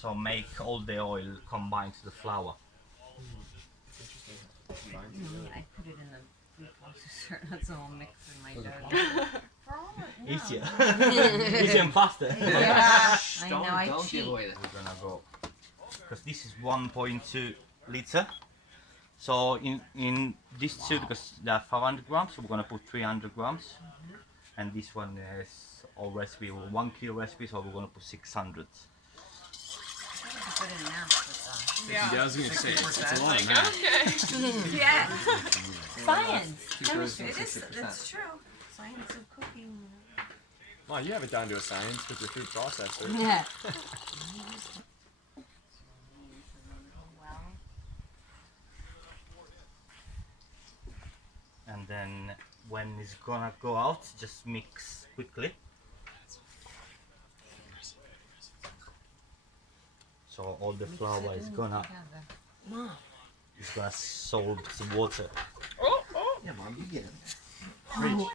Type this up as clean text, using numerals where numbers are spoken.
So make all the oil combine to the flour. I put it in the food processor. That's all mixed in my dough. For all of no. Easier. Easier and faster. Yeah, I Don't, know. I don't cheat. give away that. We're gonna go because this is 1.2 liter. So in this two, because they are 500 grams, so we're gonna put 300 grams, and this one is all recipe, 1 kilo recipe, so we're gonna put 600. Put it in now. Yeah, I was gonna say it's a lot of Like, math. okay. Yeah. Science. Two-thirds Chemistry. of It is. 60%. That's true. Science of cooking. Well, you have it down to a science with your food processor. Yeah. And then when it's gonna go out, just mix quickly. So all the flour is gonna dissolve the water. Oh, oh. Yeah, Mom, you get it.